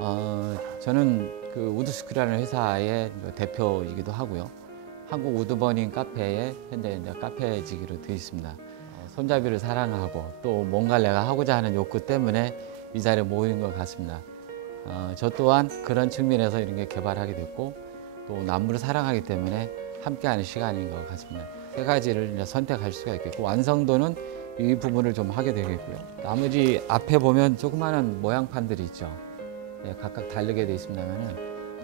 어, 저는 그 우드스크라는 회사의 대표이기도 하고요. 한국 우드버닝 카페에 현재 이제 카페지기로 되어 있습니다. 어, 손잡이를 사랑하고 또 뭔가 내가 하고자 하는 욕구 때문에 이 자리에 모인 것 같습니다. 어, 저 또한 그런 측면에서 이런 게 개발하게 됐고 또 나무를 사랑하기 때문에 함께하는 시간인 것 같습니다. 세 가지를 선택할 수가 있겠고 완성도는 이 부분을 좀 하게 되겠고요. 나머지 앞에 보면 조그마한 모양판들이 있죠. 예, 각각 다르게 되어 있습니다만은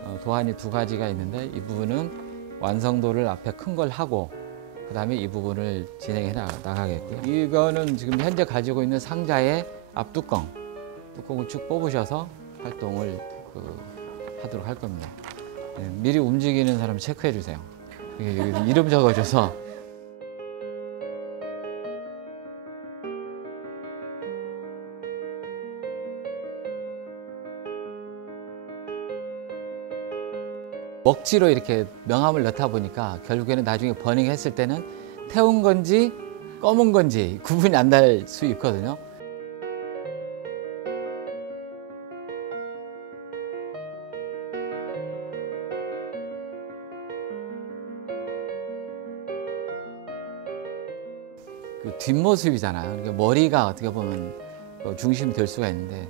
어, 도안이 두 가지가 있는데 이 부분은 완성도를 앞에 큰 걸 하고 그 다음에 이 부분을 진행해 나- 나가겠고요. 이거는 지금 현재 가지고 있는 상자의 앞뚜껑 뚜껑을 쭉 뽑으셔서 활동을 그, 하도록 할 겁니다. 예, 미리 움직이는 사람 체크해 주세요. 이름 적어줘서 먹지로 이렇게 명암을 넣다 보니까 결국에는 나중에 버닝했을 때는 태운 건지 검은 건지 구분이 안 날 수 있거든요. 그 뒷모습이잖아요. 그러니까 머리가 어떻게 보면 어, 중심이 될 수가 있는데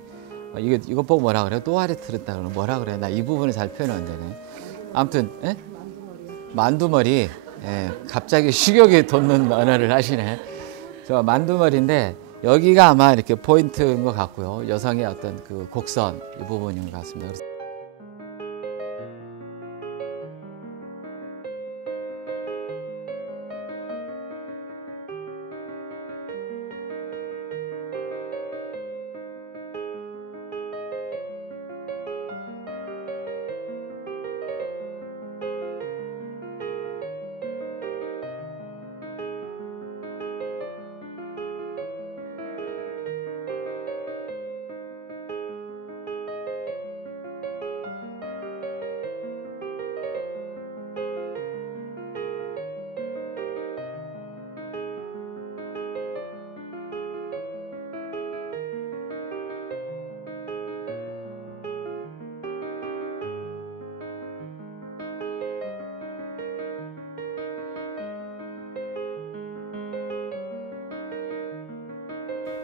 어, 이거 이거 보고 뭐라 그래? 또 아래 들었다 그러면 뭐라 그래? 나 이 부분을 잘 표현 안 되네. 아무튼 예? 만두머리. 예, 갑자기 식욕이 돋는 언어를 하시네. 저 만두머리인데 여기가 아마 이렇게 포인트인 것 같고요. 여성의 어떤 그 곡선 이 부분인 것 같습니다.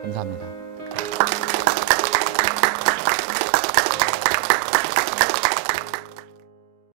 감사합니다.